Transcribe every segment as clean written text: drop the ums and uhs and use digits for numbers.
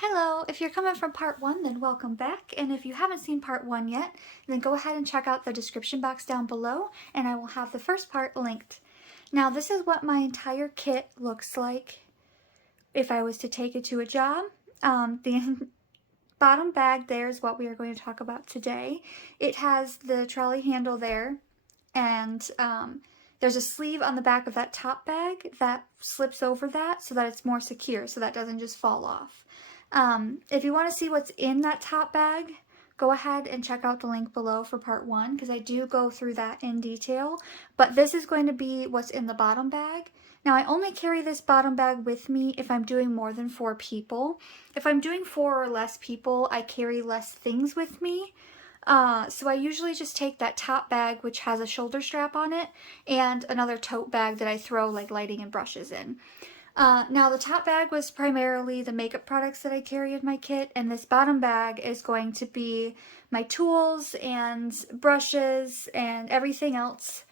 Hello, if you're coming from part 1, then welcome back, and if you haven't seen part 1 yet, then go ahead and check out the description box down below, and I will have the first part linked. Now this is what my entire kit looks like if I was to take it to a job. The bottom bag there is what we are going to talk about today. It has the trolley handle there, and there's a sleeve on the back of that top bag that slips over that so that it's more secure, so that doesn't just fall off. If you want to see what's in that top bag, go ahead and check out the link below for part 1 because I do go through that in detail. But this is going to be what's in the bottom bag. Now I only carry this bottom bag with me if I'm doing more than 4 people. If I'm doing 4 or less people, I carry less things with me. So I usually just take that top bag, which has a shoulder strap on it, and another tote bag that I throw like lighting and brushes in. Now the top bag was primarily the makeup products that I carry in my kit, and this bottom bag is going to be my tools and brushes and everything else,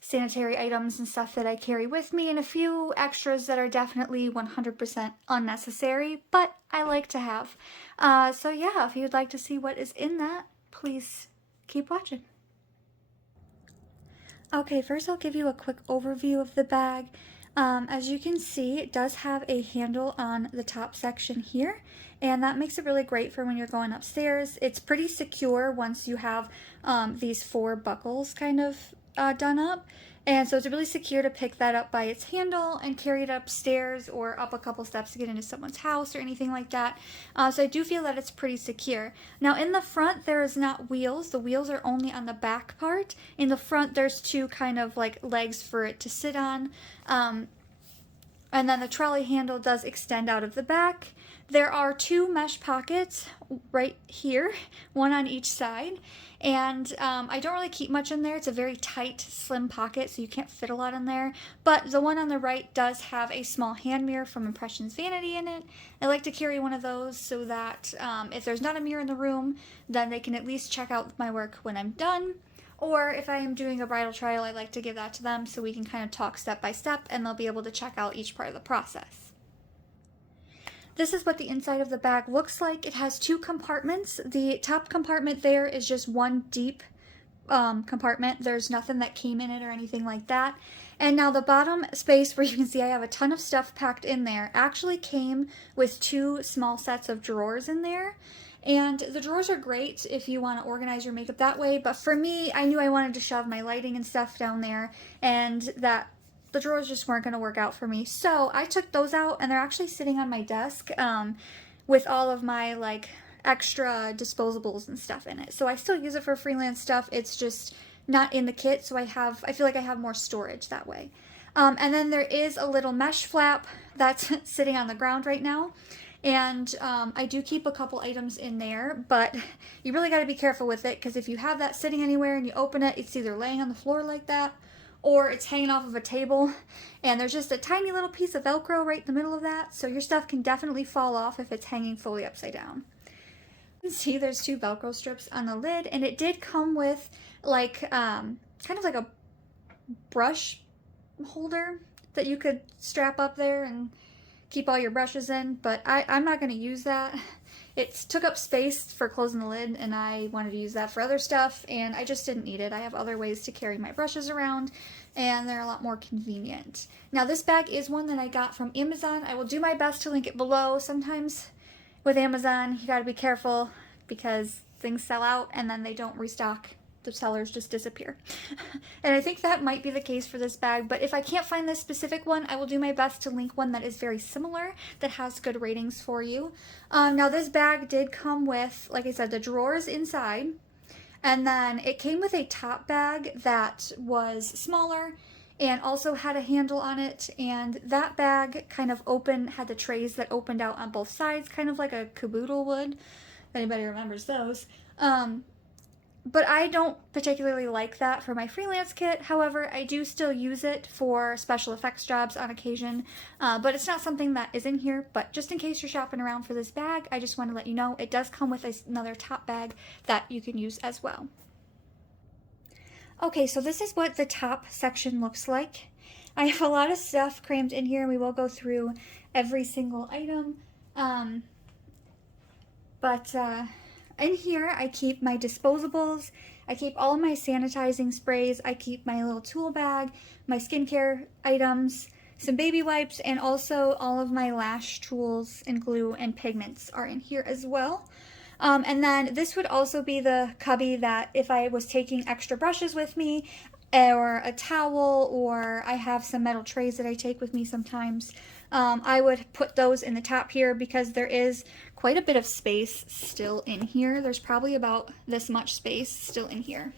sanitary items and stuff that I carry with me, and a few extras that are definitely 100% unnecessary, but I like to have. So yeah, if you'd like to see what is in that, please keep watching. Okay, first I'll give you a quick overview of the bag. As you can see, it does have a handle on the top section here, and that makes it really great for when you're going upstairs. It's pretty secure once you have these 4 buckles kind of done up, and so it's really secure to pick that up by its handle and carry it upstairs or up a couple steps to get into someone's house or anything like that. So I do feel that it's pretty secure. Now in the front there is not wheels. The wheels are only on the back part. In the front there's 2 kind of like legs for it to sit on. And then the trolley handle does extend out of the back. There are 2 mesh pockets right here, one on each side, and I don't really keep much in there. It's a very tight, slim pocket, so you can't fit a lot in there, but the one on the right does have a small hand mirror from Impressions Vanity in it. I like to carry one of those so that if there's not a mirror in the room, then they can at least check out my work when I'm done. Or if I am doing a bridal trial, I like to give that to them so we can kind of talk step by step and they'll be able to check out each part of the process. This is what the inside of the bag looks like. It has 2 compartments. The top compartment there is just one deep compartment. There's nothing that came in it or anything like that. And now the bottom space where you can see I have a ton of stuff packed in there actually came with 2 small sets of drawers in there. And the drawers are great if you want to organize your makeup that way, but for me, I knew I wanted to shove my lighting and stuff down there, and that the drawers just weren't going to work out for me. So I took those out, and they're actually sitting on my desk with all of my like extra disposables and stuff in it. So I still use it for freelance stuff. It's just not in the kit, so I feel like I have more storage that way. And then there is a little mesh flap that's sitting on the ground right now. And I do keep a couple items in there, but you really got to be careful with it because if you have that sitting anywhere and you open it, it's either laying on the floor like that or it's hanging off of a table, and there's just a tiny little piece of Velcro right in the middle of that, so your stuff can definitely fall off if it's hanging fully upside down. You can see there's 2 Velcro strips on the lid, and it did come with like kind of like a brush holder that you could strap up there and keep all your brushes in, but I'm not going to use that. It took up space for closing the lid, and I wanted to use that for other stuff, and I just didn't need it. I have other ways to carry my brushes around, and they're a lot more convenient. Now this bag is one that I got from Amazon. I will do my best to link it below. Sometimes with Amazon, you gotta be careful because things sell out and then they don't restock. The sellers just disappear. And I think that might be the case for this bag, but if I can't find this specific one, I will do my best to link one that is very similar, that has good ratings for you. Now this bag did come with, like I said, the drawers inside, and then it came with a top bag that was smaller and also had a handle on it, and that bag kind of had the trays that opened out on both sides, kind of like a caboodle would, if anybody remembers those. But I don't particularly like that for my freelance kit. However, I do still use it for special effects jobs on occasion, but it's not something that is in here. But just in case you're shopping around for this bag, I just want to let you know it does come with another top bag that you can use as well. Okay, so this is what the top section looks like. I have a lot of stuff crammed in here, and we will go through every single item. But in here, I keep my disposables, I keep all of my sanitizing sprays, I keep my little tool bag, my skincare items, some baby wipes, and also all of my lash tools and glue and pigments are in here as well. And then this would also be the cubby that if I was taking extra brushes with me, or a towel, or I have some metal trays that I take with me sometimes, I would put those in the top here because there is quite a bit of space still in here. There's probably about this much space still in here.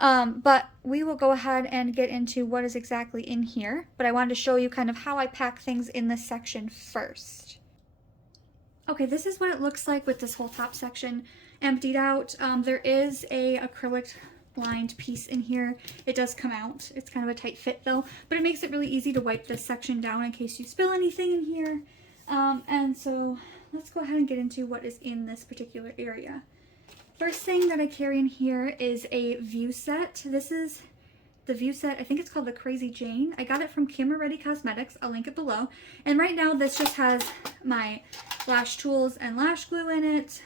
But we will go ahead and get into what is exactly in here. But I wanted to show you kind of how I pack things in this section first. Okay, this is what it looks like with this whole top section emptied out. There is a acrylic lined piece in here. It does come out. It's kind of a tight fit though, but it makes it really easy to wipe this section down in case you spill anything in here. And so let's go ahead and get into what is in this particular area. First thing that I carry in here is a Vueset. This is the Vueset, I think it's called the Crazy Jane. I got it from Camera Ready Cosmetics. I'll link it below. And right now this just has my lash tools and lash glue in it.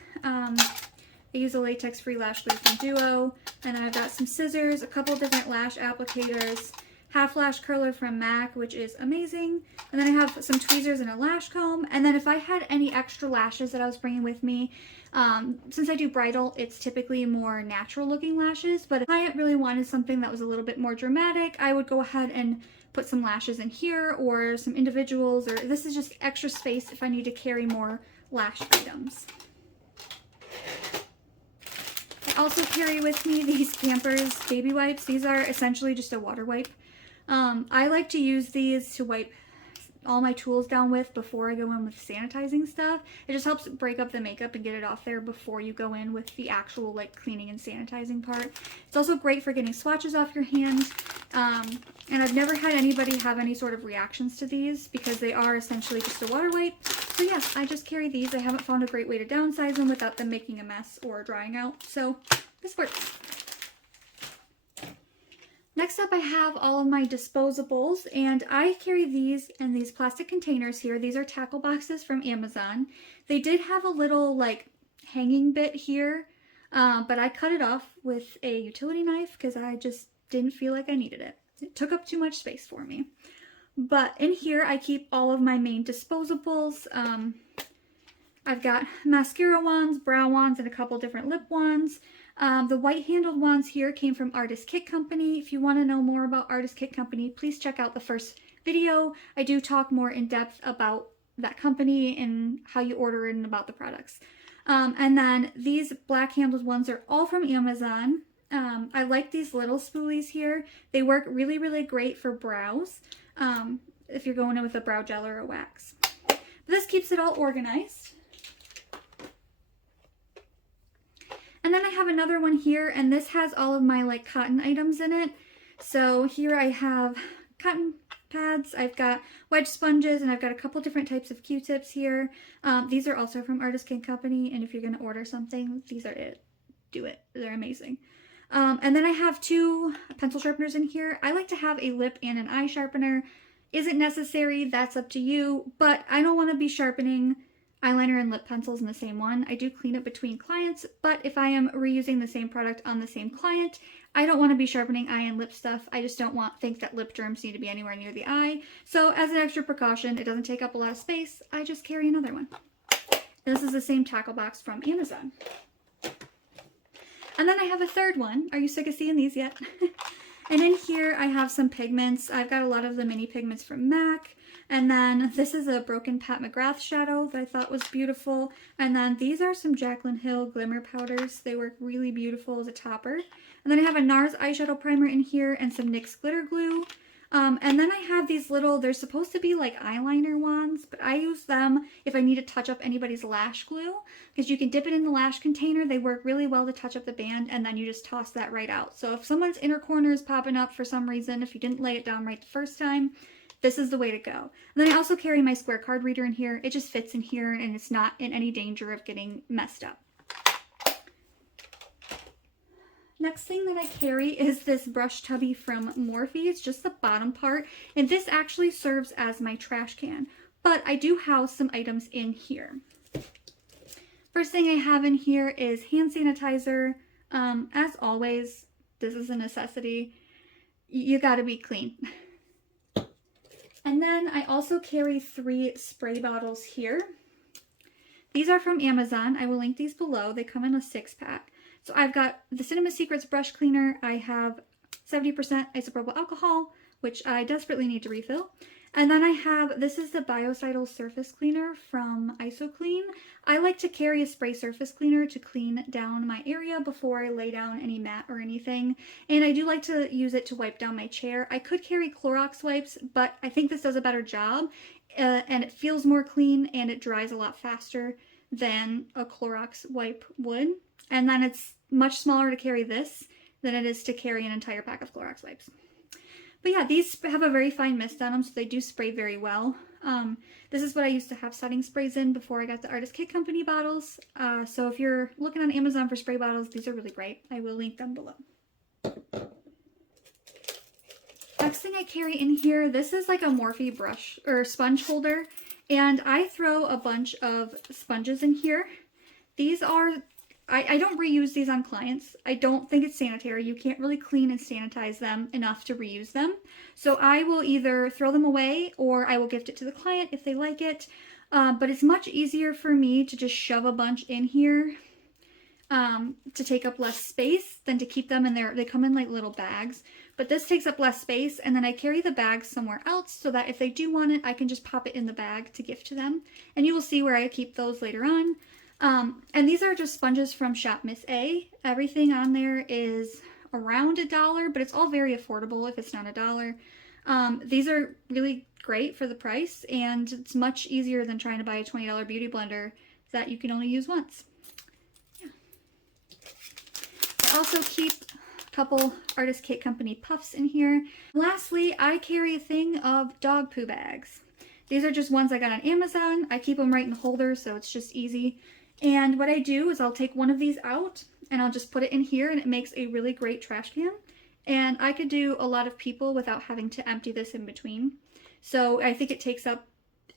I use a latex-free lash glue from Duo, and then I've got some scissors, a couple different lash applicators, half lash curler from MAC, which is amazing, and then I have some tweezers and a lash comb, and then if I had any extra lashes that I was bringing with me, since I do bridal, it's typically more natural looking lashes, but if I really wanted something that was a little bit more dramatic, I would go ahead and put some lashes in here, or some individuals, or this is just extra space if I need to carry more lash items. I also carry with me these Pampers baby wipes. These are essentially just a water wipe. I like to use these to wipe all my tools down with before I go in with sanitizing stuff. It just helps break up the makeup and get it off there before you go in with the actual like cleaning and sanitizing part. It's also great for getting swatches off your hand. And I've never had anybody have any sort of reactions to these because they are essentially just a water wipe. So yeah, I just carry these. I haven't found a great way to downsize them without them making a mess or drying out. So this works. Next up, I have all of my disposables, and I carry these in these plastic containers here. These are tackle boxes from Amazon. They did have a little like hanging bit here, but I cut it off with a utility knife because I just didn't feel like I needed it. It took up too much space for me. But in here, I keep all of my main disposables. I've got mascara wands, brow wands, and a couple different lip wands. The white handled wands here came from Artist Kit Company. If you want to know more about Artist Kit Company, please check out the first video. I do talk more in depth about that company and how you order it and about the products. And then these black handled ones are all from Amazon. I like these little spoolies here. They work really, really great for brows if you're going in with a brow gel or a wax. But this keeps it all organized. And then I have another one here, and this has all of my like cotton items in it. So here I have cotton pads, I've got wedge sponges, and I've got a couple different types of Q-tips here. These are also from Artist Kit Company, and if you're going to order something, these are it. Do it. They're amazing. And then I have two pencil sharpeners in here. I like to have a lip and an eye sharpener. Isn't necessary, that's up to you, but I don't want to be sharpening eyeliner and lip pencils in the same one. I do clean up between clients, but if I am reusing the same product on the same client, I don't want to be sharpening eye and lip stuff. I just don't think that lip germs need to be anywhere near the eye. So as an extra precaution, it doesn't take up a lot of space. I just carry another one. And this is the same tackle box from Amazon. And then I have a third one. Are you sick of seeing these yet? And in here I have some pigments. I've got a lot of the mini pigments from MAC. And then this is a broken Pat McGrath shadow that I thought was beautiful. And then these are some Jaclyn Hill glimmer powders. They work really beautiful as a topper. And then I have a NARS eyeshadow primer in here and some NYX glitter glue. And then I have these little, they're supposed to be like eyeliner wands, but I use them if I need to touch up anybody's lash glue, because you can dip it in the lash container. They work really well to touch up the band, and then you just toss that right out. So if someone's inner corner is popping up for some reason, if you didn't lay it down right the first time, this is the way to go. And then I also carry my square card reader in here. It just fits in here and it's not in any danger of getting messed up. Next thing that I carry is this brush tubby from Morphe. It's just the bottom part, and this actually serves as my trash can, but I do house some items in here. First thing I have in here is hand sanitizer. As always, this is a necessity. You gotta be clean. And then I also carry 3 spray bottles here. These are from Amazon. I will link these below. They come in a 6-pack. So I've got the Cinema Secrets brush cleaner. I have 70% isopropyl alcohol, which I desperately need to refill. And then I have, this is the Biocidal surface cleaner from IsoClean. I like to carry a spray surface cleaner to clean down my area before I lay down any mat or anything. And I do like to use it to wipe down my chair. I could carry Clorox wipes, but I think this does a better job. And it feels more clean and it dries a lot faster than a Clorox wipe would. And then it's much smaller to carry this than it is to carry an entire pack of Clorox wipes. But yeah, these have a very fine mist on them, so they do spray very well. This is what I used to have setting sprays in before I got the Artist Kit Company bottles. So if you're looking on Amazon for spray bottles, these are really great. I will link them below. Next thing I carry in here, this is like a Morphe brush or sponge holder, and I throw a bunch of sponges in here. These are, I don't reuse these on clients. I don't think it's sanitary. You can't really clean and sanitize them enough to reuse them. So I will either throw them away or I will gift it to the client if they like it. But it's much easier for me to just shove a bunch in here to take up less space than to keep them in there. They come in like little bags, but this takes up less space, and then I carry the bags somewhere else so that if they do want it, I can just pop it in the bag to gift to them. And you will see where I keep those later on. And these are just sponges from Shop Miss A. Everything on there is around $1, but it's all very affordable if it's not $1. These are really great for the price, and it's much easier than trying to buy a $20 beauty blender that you can only use once. Yeah. I also keep a couple Artist Kit Company puffs in here. Lastly, I carry a thing of dog poo bags. These are just ones I got on Amazon. I keep them right in the holder, so it's just easy. And what I do is I'll take one of these out and I'll just put it in here, and it makes a really great trash can. And I could do a lot of people without having to empty this in between. So I think it takes up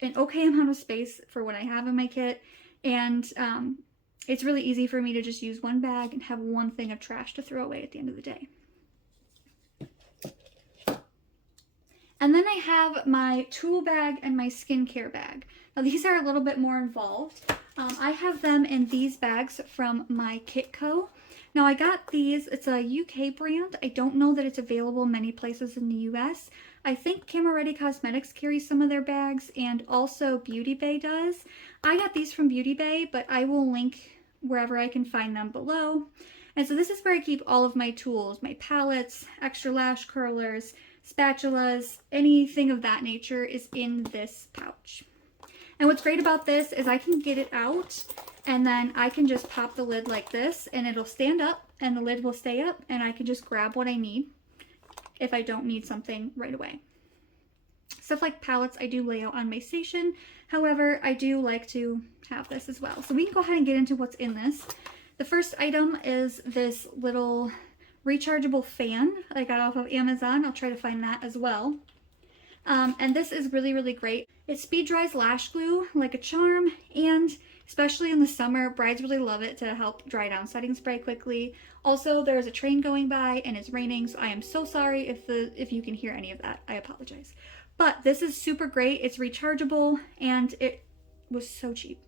an okay amount of space for what I have in my kit. And it's really easy for me to just use one bag and have one thing of trash to throw away at the end of the day. And then I have my tool bag and my skincare bag. Now these are a little bit more involved. I have them in these bags from MYKITCO. Now I got these, it's a UK brand. I don't know that it's available many places in the US. I think Camera Ready Cosmetics carries some of their bags, and also Beauty Bay does. I got these from Beauty Bay, but I will link wherever I can find them below. And so this is where I keep all of my tools, my palettes, extra lash curlers, spatulas, anything of that nature is in this pouch. And what's great about this is I can get it out and then I can just pop the lid like this and it'll stand up and the lid will stay up, and I can just grab what I need if I don't need something right away. Stuff like palettes I do lay out on my station. However, I do like to have this as well. So we can go ahead and get into what's in this. The first item is this little rechargeable fan I got off of Amazon. I'll try to find that as well. And this is really, really great. It speed dries lash glue like a charm, and especially in the summer, brides really love it to help dry down setting spray quickly. Also, there's a train going by and it's raining, so I am so sorry if you can hear any of that. I apologize. But this is super great. It's rechargeable and it was so cheap.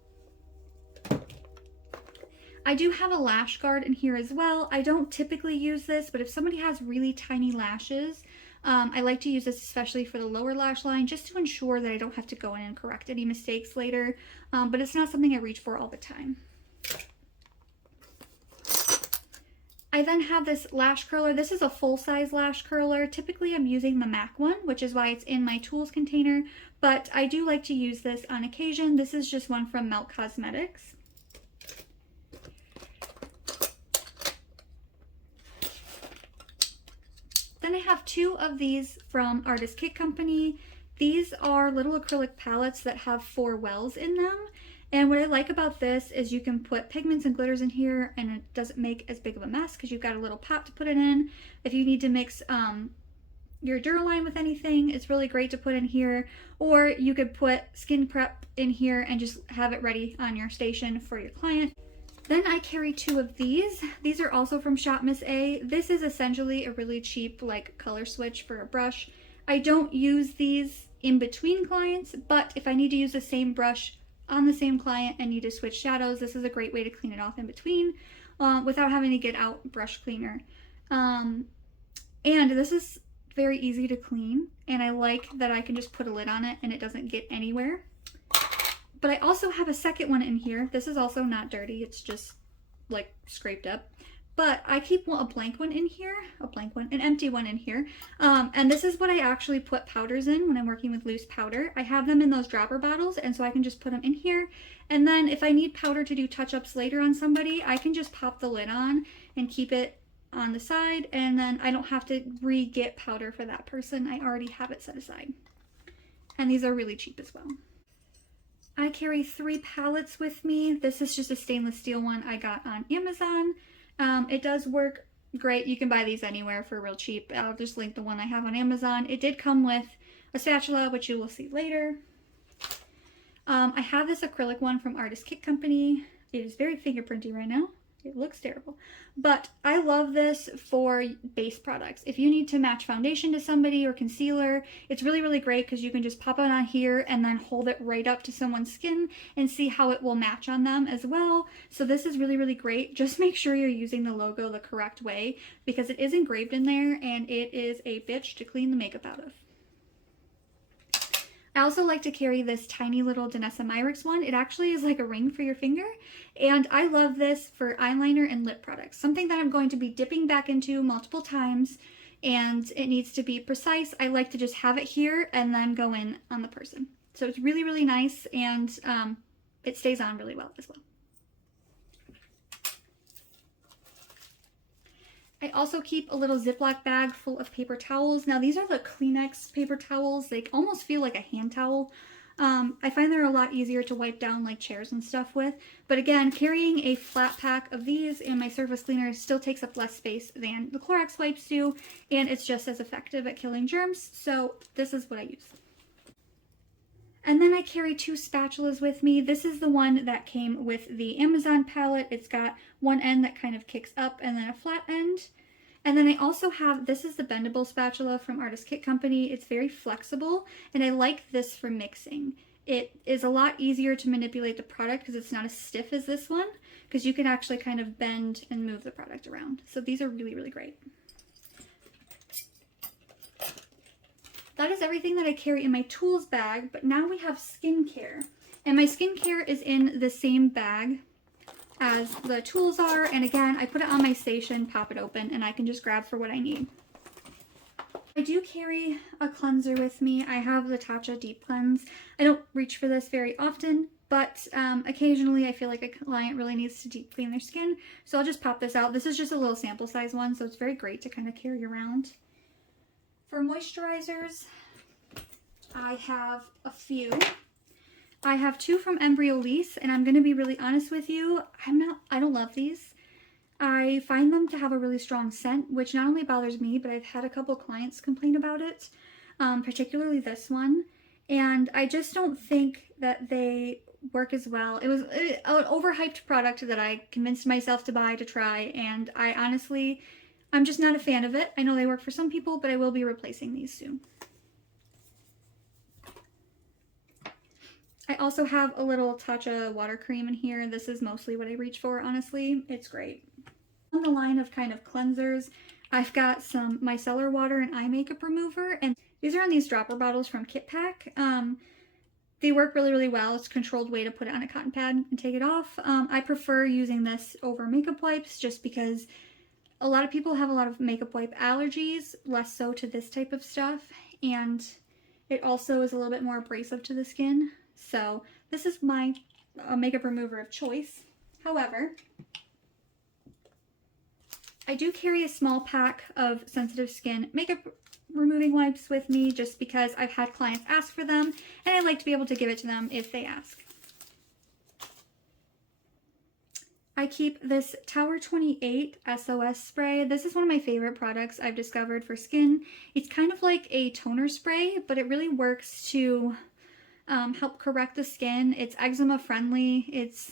I do have a lash guard in here as well. I don't typically use this, but if somebody has really tiny lashes, I like to use this especially for the lower lash line, just to ensure that I don't have to go in and correct any mistakes later, but it's not something I reach for all the time. I then have this lash curler. This is a full-size lash curler. Typically I'm using the MAC one, which is why it's in my tools container, but I do like to use this on occasion. This is just one from MYKITCO Cosmetics. Then I have 2 of these from Artist Kit Company. These are little acrylic palettes that have 4 wells in them. And what I like about this is you can put pigments and glitters in here and it doesn't make as big of a mess because you've got a little pot to put it in. If you need to mix your Duraline with anything. It's really great to put in here, or you could put skin prep in here and just have it ready on your station for your client. Then I carry 2 of these. These are also from Shop Miss A. This is essentially a really cheap like color switch for a brush. I don't use these in between clients, but if I need to use the same brush on the same client and need to switch shadows, this is a great way to clean it off in between without having to get out brush cleaner. And this is very easy to clean, and I like that I can just put a lid on it and it doesn't get anywhere. But I also have a second one in here. This is also not dirty, it's just like scraped up. But I keep a blank one in here, an empty one in here. And this is what I actually put powders in when I'm working with loose powder. I have them in those dropper bottles, and so I can just put them in here. And then if I need powder to do touch-ups later on somebody, I can just pop the lid on and keep it on the side, and then I don't have to re-get powder for that person. I already have it set aside. And these are really cheap as well. I carry 3 palettes with me. This is just a stainless steel one I got on Amazon. It does work great. You can buy these anywhere for real cheap. I'll just link the one I have on Amazon. It did come with a spatula, which you will see later. I have this acrylic one from Artist Kit Company. It is very fingerprinty right now. It looks terrible. But I love this for base products. If you need to match foundation to somebody or concealer, it's really, really great because you can just pop it on here and then hold it right up to someone's skin and see how it will match on them as well. So this is really, really great. Just make sure you're using the logo the correct way because it is engraved in there and it is a bitch to clean the makeup out of. I also like to carry this tiny little Danessa Myricks one. It actually is like a ring for your finger, and I love this for eyeliner and lip products. Something that I'm going to be dipping back into multiple times, and it needs to be precise. I like to just have it here and then go in on the person. So it's really, really nice, and it stays on really well as well. I also keep a little Ziploc bag full of paper towels. Now these are the Kleenex paper towels. They almost feel like a hand towel. I find they're a lot easier to wipe down like chairs and stuff with. But again, carrying a flat pack of these in my surface cleaner still takes up less space than the Clorox wipes do, and it's just as effective at killing germs. So this is what I use. And then I carry 2 spatulas with me. This is the one that came with the Amazon palette. It's got one end that kind of kicks up and then a flat end. And then I also have, this is the bendable spatula from Artist Kit Company. It's very flexible, and I like this for mixing. It is a lot easier to manipulate the product because it's not as stiff as this one, because you can actually kind of bend and move the product around. So these are really, really great. That is everything that I carry in my tools bag, but now we have skincare. And my skincare is in the same bag as the tools are, and again, I put it on my station, pop it open, and I can just grab for what I need. I do carry a cleanser with me. I have the Tatcha Deep Cleanse. I don't reach for this very often, but occasionally I feel like a client really needs to deep clean their skin, so I'll just pop this out. This is just a little sample size one, so it's very great to kind of carry around. For moisturizers, I have a few. I have 2 from Embryolisse, and I'm going to be really honest with you, I don't love these. I find them to have a really strong scent, which not only bothers me, but I've had a couple clients complain about it, particularly this one, and I just don't think that they work as well. It was an overhyped product that I convinced myself to buy to try, and I'm just not a fan of it. I know they work for some people, but I will be replacing these soon. I also have a little Tatcha water cream in here. This is mostly what I reach for, honestly. It's great. On the line of kind of cleansers, I've got some micellar water and eye makeup remover, and these are on these dropper bottles from Kitpak. They work really, really well. It's a controlled way to put it on a cotton pad and take it off. I prefer using this over makeup wipes just because a lot of people have a lot of makeup wipe allergies, less so to this type of stuff, and it also is a little bit more abrasive to the skin. So this is my makeup remover of choice. However, I do carry a small pack of sensitive skin makeup removing wipes with me just because I've had clients ask for them, and I like to be able to give it to them if they ask. I keep this Tower 28 SOS spray. This is one of my favorite products I've discovered for skin. It's kind of like a toner spray, but it really works to help correct the skin. It's eczema friendly. It's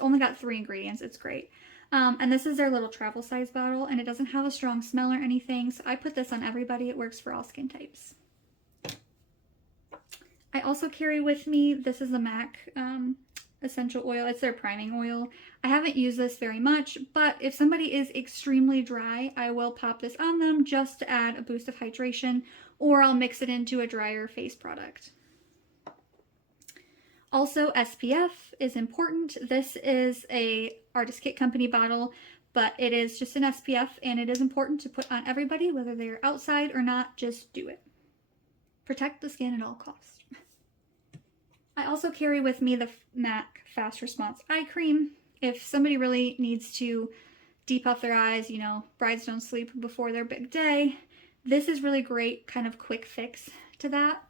only got 3 ingredients. It's great. And this is their little travel size bottle, and it doesn't have a strong smell or anything, so I put this on everybody. It works for all skin types. I also carry with me, this is the MAC essential oil. It's their priming oil. I haven't used this very much, but if somebody is extremely dry, I will pop this on them just to add a boost of hydration, or I'll mix it into a drier face product. Also, SPF is important. This is a Artist Kit Company bottle, but it is just an SPF, and it is important to put on everybody, whether they're outside or not. Just do it. Protect the skin at all costs. I also carry with me the MAC Fast Response Eye Cream. If somebody really needs to depuff their eyes, you know, brides don't sleep before their big day, this is really great kind of quick fix to that.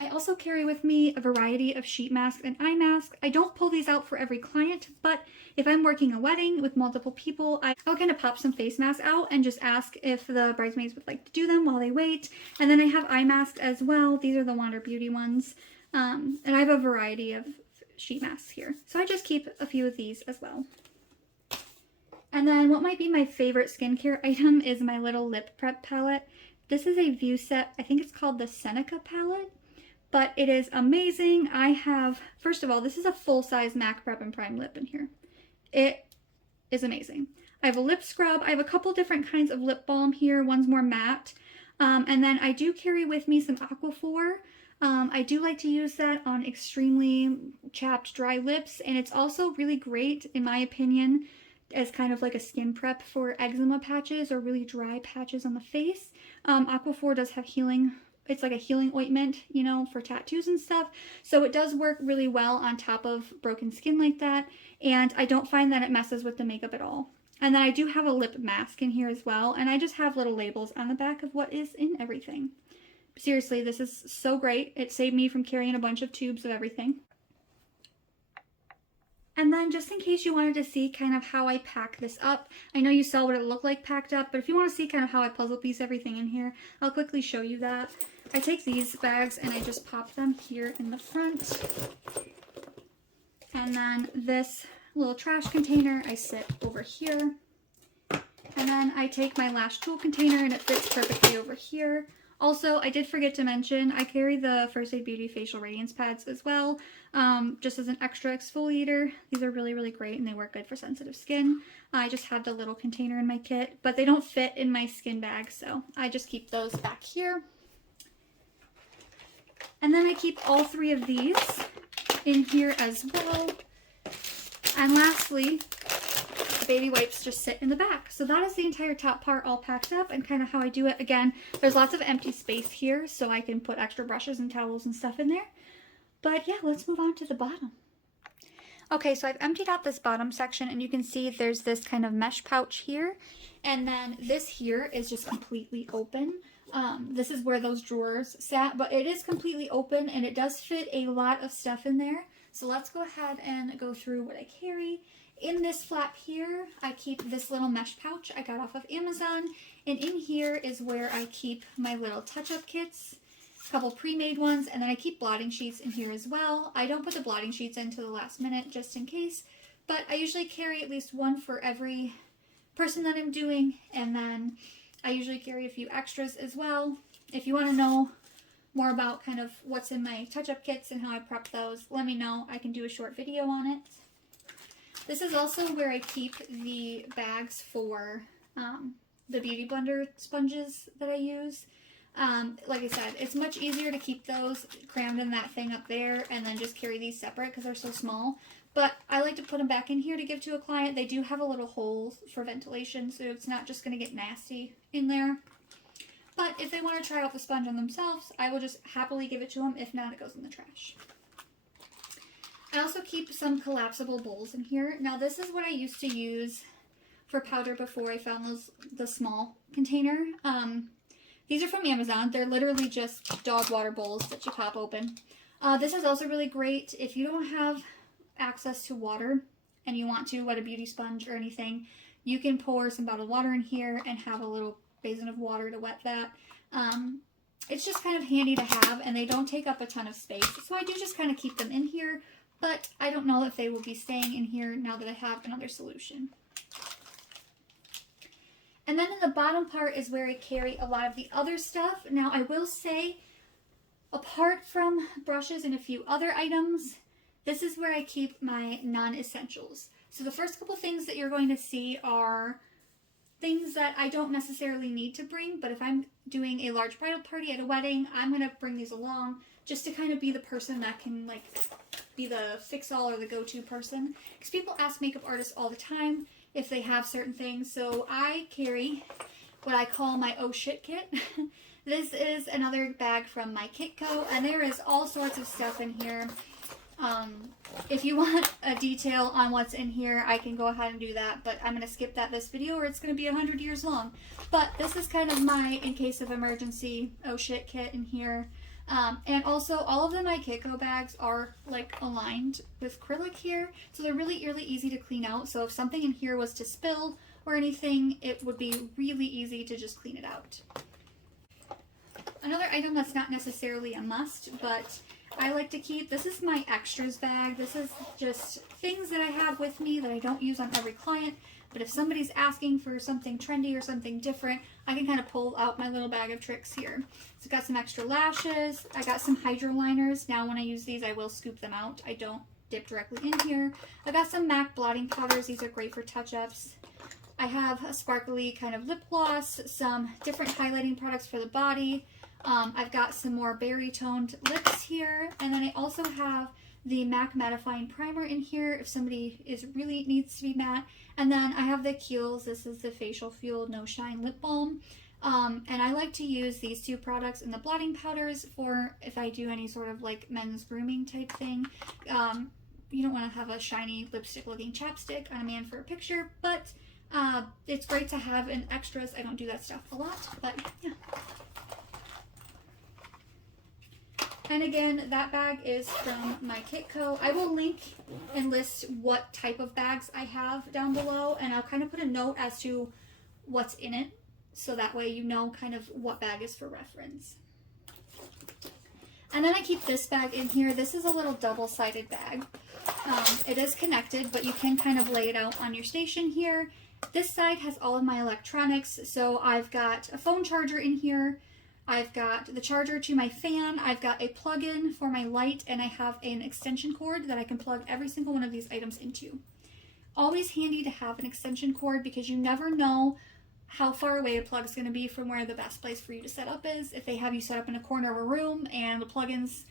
I also carry with me a variety of sheet masks and eye masks. I don't pull these out for every client, but if I'm working a wedding with multiple people, I'll kind of pop some face masks out and just ask if the bridesmaids would like to do them while they wait. And then I have eye masks as well. These are the Wander Beauty ones. And I have a variety of sheet masks here. So I just keep a few of these as well. And then what might be my favorite skincare item is my little lip prep palette. This is a Vueset, I think it's called the Seneca palette. But it is amazing. I have, first of all, this is a full-size MAC Prep and Prime lip in here. It is amazing. I have a lip scrub. I have a couple different kinds of lip balm here. One's more matte. And then I do carry with me some Aquaphor. I do like to use that on extremely chapped, dry lips. And it's also really great, in my opinion, as kind of like a skin prep for eczema patches or really dry patches on the face. Aquaphor does have healing. It's like a healing ointment, you know, for tattoos and stuff. So it does work really well on top of broken skin like that. And I don't find that it messes with the makeup at all. And then I do have a lip mask in here as well. And I just have little labels on the back of what is in everything. Seriously, this is so great. It saved me from carrying a bunch of tubes of everything. And then just in case you wanted to see kind of how I pack this up, I know you saw what it looked like packed up, but if you want to see kind of how I puzzle piece everything in here, I'll quickly show you that. I take these bags and I just pop them here in the front. And then this little trash container I sit over here. And then I take my lash tool container and it fits perfectly over here. Also, I did forget to mention, I carry the First Aid Beauty Facial Radiance Pads as well, just as an extra exfoliator. These are really, really great and they work good for sensitive skin. I just have the little container in my kit, but they don't fit in my skin bag, so I just keep those back here. And then I keep all 3 of these in here as well. And lastly, baby wipes just sit in the back. So that is the entire top part all packed up and kind of how I do it. Again, there's lots of empty space here so I can put extra brushes and towels and stuff in there. But yeah, let's move on to the bottom. Okay, so I've emptied out this bottom section and you can see there's this kind of mesh pouch here. And then this here is just completely open. This is where those drawers sat, but it is completely open and it does fit a lot of stuff in there. So let's go ahead and go through what I carry. In this flap here, I keep this little mesh pouch I got off of Amazon. And in here is where I keep my little touch-up kits, a couple pre-made ones, and then I keep blotting sheets in here as well. I don't put the blotting sheets into the last minute just in case, but I usually carry at least one for every person that I'm doing, and then I usually carry a few extras as well. If you want to know more about kind of what's in my touch-up kits and how I prep those, let me know. I can do a short video on it. This is also where I keep the bags for the Beauty Blender sponges that I use. Like I said, it's much easier to keep those crammed in that thing up there and then just carry these separate because they're so small. But I like to put them back in here to give to a client. They do have a little hole for ventilation, so it's not just going to get nasty in there. But if they want to try out the sponge on themselves, I will just happily give it to them. If not, it goes in the trash. I also keep some collapsible bowls in here. Now this is what I used to use for powder before I found the small container. These are from Amazon. They're literally just dog water bowls that you pop open. This is also really great if you don't have access to water and you want to wet a beauty sponge or anything, you can pour some bottled water in here and have a little basin of water to wet that. It's just kind of handy to have, and they don't take up a ton of space. So I do just kind of keep them in here, but I don't know if they will be staying in here now that I have another solution. And then in the bottom part is where I carry a lot of the other stuff. Now I will say, apart from brushes and a few other items, this is where I keep my non-essentials. So the first couple things that you're going to see are things that I don't necessarily need to bring, but if I'm doing a large bridal party at a wedding, I'm going to bring these along just to kind of be the person that can like be the fix-all or the go-to person. Because people ask makeup artists all the time if they have certain things. So I carry what I call my oh shit kit. This is another bag from MYKITCO, and there is all sorts of stuff in here. If you want a detail on what's in here, I can go ahead and do that, but I'm going to skip that this video or it's going to be 100 years long. But this is kind of my in case of emergency oh shit kit in here. And also all of the MYKITCO bags are like aligned with acrylic here, so they're really easy to clean out. So if something in here was to spill or anything, it would be really easy to just clean it out. Another item that's not necessarily a must, but I like to keep, this is my extras bag. This is just things that I have with me that I don't use on every client, but if somebody's asking for something trendy or something different, I can kind of pull out my little bag of tricks here. So I've got some extra lashes, I got some hydro liners. Now when I use these, I will scoop them out. I don't dip directly in here. I got some MAC blotting powders. These are great for touch-ups. I have a sparkly kind of lip gloss, some different highlighting products for the body. I've got some more berry toned lips here, and then I also have the MAC mattifying primer in here if somebody really needs to be matte. And then I have the Kiehl's. This is the Facial Fuel No Shine Lip Balm. And I like to use these two products and the blotting powders for if I do any sort of like men's grooming type thing. You don't want to have a shiny lipstick looking chapstick on a man for a picture, but it's great to have in extras. I don't do that stuff a lot, but yeah. And again, that bag is from MYKITCO. I will link and list what type of bags I have down below, and I'll kind of put a note as to what's in it, so that way you know kind of what bag is for reference. And then I keep this bag in here. This is a little double-sided bag. It is connected, but you can kind of lay it out on your station here. This side has all of my electronics, so I've got a phone charger in here. I've got the charger to my fan, I've got a plug-in for my light, and I have an extension cord that I can plug every single one of these items into. Always handy to have an extension cord because you never know how far away a plug is going to be from where the best place for you to set up is. If they have you set up in a corner of a room and the plug-in's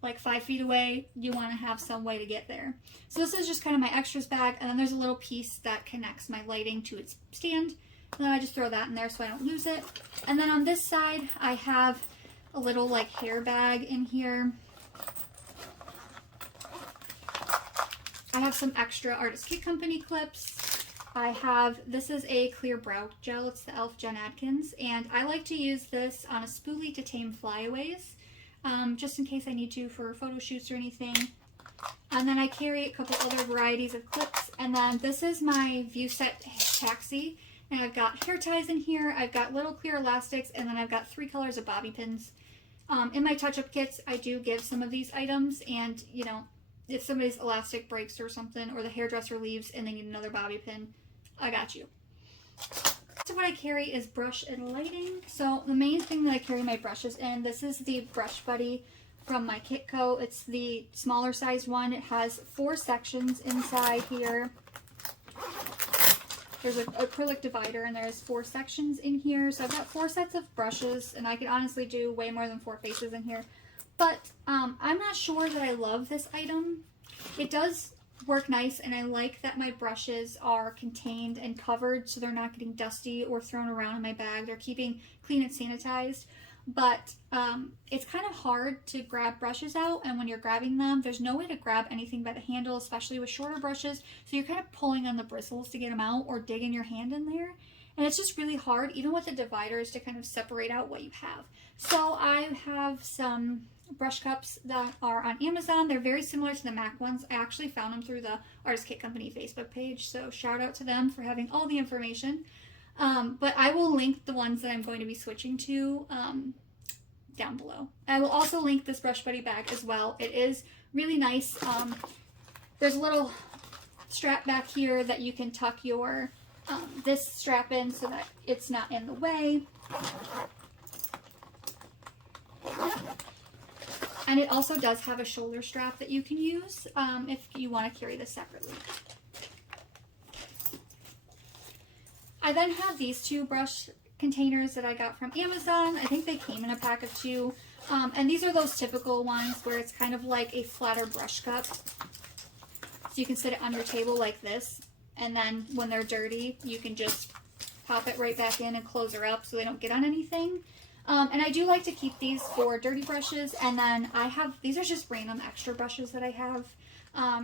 like 5 feet away, you want to have some way to get there. So this is just kind of my extras bag, and then there's a little piece that connects my lighting to its stand. And then I just throw that in there so I don't lose it. And then on this side, I have a little like hair bag in here. I have some extra Artist Kit Company clips. I have, this is a clear brow gel. It's the e.l.f. Jen Atkins. And I like to use this on a spoolie to tame flyaways, just in case I need to for photo shoots or anything. And then I carry a couple other varieties of clips. And then this is my Vueset taxi. And I've got hair ties in here, I've got little clear elastics, and then I've got 3 colors of bobby pins. In my touch-up kits, I do give some of these items, and, you know, if somebody's elastic breaks or something, or the hairdresser leaves and they need another bobby pin, I got you. So what I carry is brush and lighting. So the main thing that I carry my brushes in, this is the Brush Buddy from MYKITCO. It's the smaller sized one. It has 4 sections inside here. There's an acrylic divider, and there's 4 sections in here. So I've got 4 sets of brushes, and I could honestly do way more than 4 faces in here. But I'm not sure that I love this item. It does work nice, and I like that my brushes are contained and covered so they're not getting dusty or thrown around in my bag. They're keeping clean and sanitized. But it's kind of hard to grab brushes out, and when you're grabbing them, there's no way to grab anything by the handle, especially with shorter brushes, so you're kind of pulling on the bristles to get them out or digging your hand in there, and it's just really hard, even with the dividers, to kind of separate out what you have. So I have some brush cups that are on Amazon. They're very similar to the MAC ones. I actually found them through the Artist Kit Company Facebook page, so shout out to them for having all the information. But I will link the ones that I'm going to be switching to down below. I will also link this Brush Buddy bag as well. It is really nice. There's a little strap back here that you can tuck your this strap in so that it's not in the way. And it also does have a shoulder strap that you can use if you want to carry this separately. I then have these two brush containers that I got from Amazon. I think they came in a pack of 2. And these are those typical ones where it's kind of like a flatter brush cup. So you can sit it on your table like this. And then when they're dirty, you can just pop it right back in and close her up so they don't get on anything. And I do like to keep these for dirty brushes. And then I have, these are just random extra brushes that I have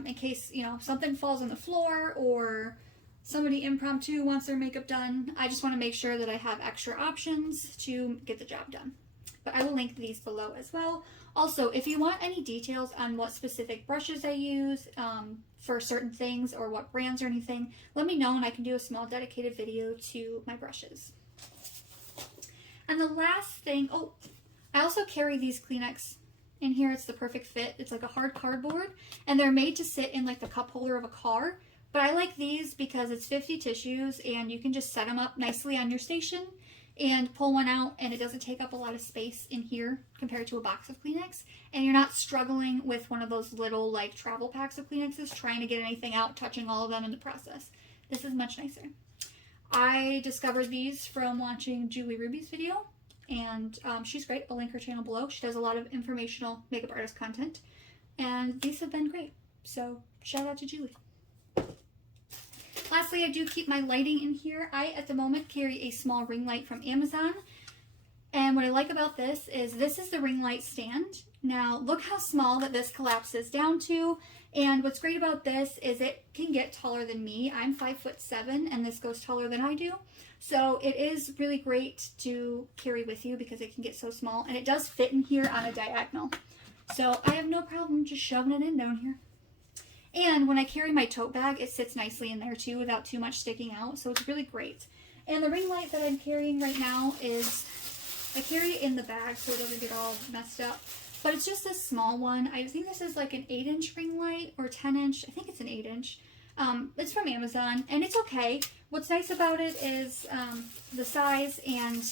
in case, you know, something falls on the floor or somebody impromptu wants their makeup done. I just want to make sure that I have extra options to get the job done. But I will link these below as well. Also, if you want any details on what specific brushes I use for certain things or what brands or anything, let me know and I can do a small dedicated video to my brushes. And the last thing, oh, I also carry these Kleenex in here. It's the perfect fit. It's like a hard cardboard and they're made to sit in like the cup holder of a car. But I like these because it's 50 tissues and you can just set them up nicely on your station and pull one out and it doesn't take up a lot of space in here compared to a box of Kleenex. And you're not struggling with one of those little like travel packs of Kleenexes trying to get anything out, touching all of them in the process. This is much nicer. I discovered these from watching Julie Ruby's video and she's great. I'll link her channel below. She does a lot of informational makeup artist content and these have been great. So shout out to Julie. Lastly, I do keep my lighting in here. I, at the moment, carry a small ring light from Amazon. And what I like about this is the ring light stand. Now, look how small that this collapses down to. And what's great about this is it can get taller than me. I'm 5'7", and this goes taller than I do. So it is really great to carry with you because it can get so small. And it does fit in here on a diagonal. So I have no problem just shoving it in down here. And when I carry my tote bag, it sits nicely in there too without too much sticking out. So it's really great. And the ring light that I'm carrying right now is, I carry it in the bag so it doesn't get all messed up. But it's just a small one. I think this is like an 8-inch ring light or 10-inch. I think it's an 8-inch. It's from Amazon and it's okay. What's nice about it is the size, and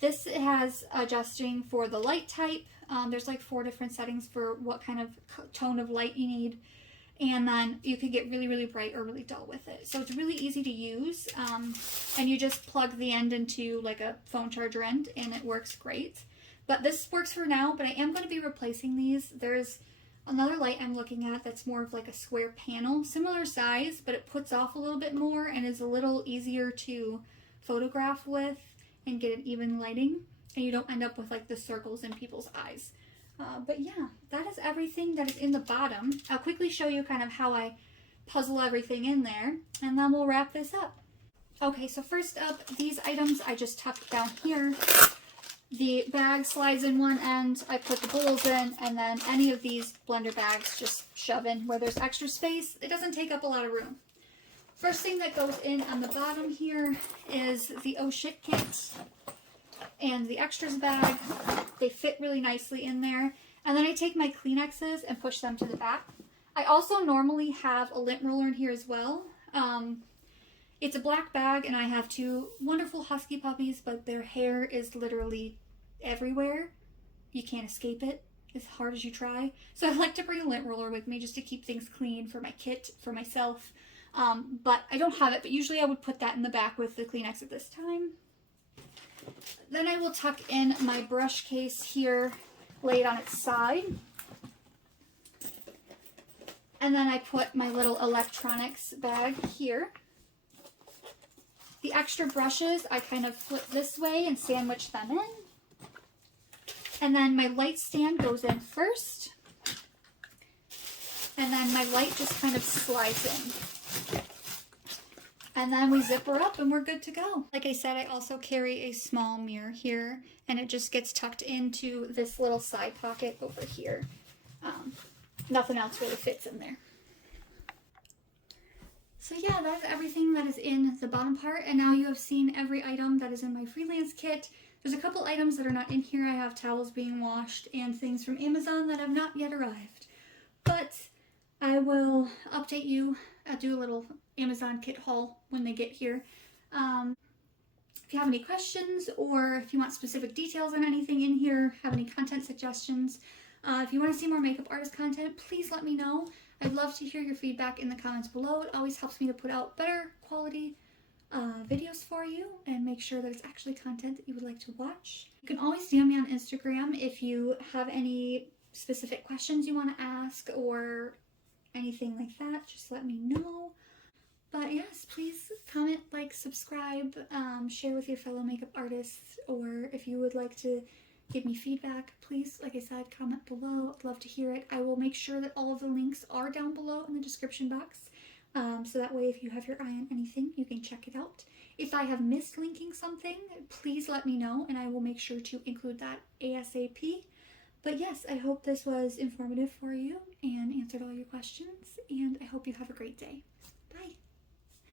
this has adjusting for the light type. There's like 4 different settings for what kind of tone of light you need. And then you could get really, really bright or really dull with it. So it's really easy to use. And you just plug the end into like a phone charger end and it works great. But this works for now, but I am going to be replacing these. There's another light I'm looking at that's more of like a square panel, similar size, but it puts off a little bit more and is a little easier to photograph with and get an even lighting. And you don't end up with like the circles in people's eyes. But yeah, that is everything that is in the bottom. I'll quickly show you kind of how I puzzle everything in there, and then we'll wrap this up. Okay, so first up, these items I just tucked down here. The bag slides in one end, I put the bowls in, and then any of these blender bags just shove in where there's extra space. It doesn't take up a lot of room. First thing that goes in on the bottom here is the Oh Shit kit and the extras bag. They fit really nicely in there. And then I take my Kleenexes and push them to the back. I also normally have a lint roller in here as well. It's a black bag and I have 2 wonderful husky puppies, but their hair is literally everywhere. You can't escape it as hard as you try. So I like to bring a lint roller with me just to keep things clean for my kit, for myself. But I don't have it, but usually I would put that in the back with the Kleenex at this time. Then I will tuck in my brush case here, lay it on its side. And then I put my little electronics bag here. The extra brushes, I kind of flip this way and sandwich them in. And then my light stand goes in first. And then my light just kind of slides in. And then we zip her up and we're good to go. Like I said, I also carry a small mirror here, and it just gets tucked into this little side pocket over here. Nothing else really fits in there. So yeah, that's everything that is in the bottom part, and now you have seen every item that is in my Freelance kit. There's a couple items that are not in here. I have towels being washed and things from Amazon that have not yet arrived. But I will update you. I'll do a little Amazon kit haul when they get here. If you have any questions or if you want specific details on anything in here, have any content suggestions, if you want to see more makeup artist content, please let me know. I'd love to hear your feedback in the comments below. It always helps me to put out better quality videos for you and make sure that it's actually content that you would like to watch. You can always DM me on Instagram if you have any specific questions you want to ask or anything like that. Just let me know. But yes, please comment, like, subscribe, share with your fellow makeup artists, or if you would like to give me feedback, please, like I said, comment below. I'd love to hear it. I will make sure that all of the links are down below in the description box. So that way if you have your eye on anything, you can check it out. If I have missed linking something, please let me know and I will make sure to include that ASAP. But yes, I hope this was informative for you and answered all your questions, and I hope you have a great day. Bye!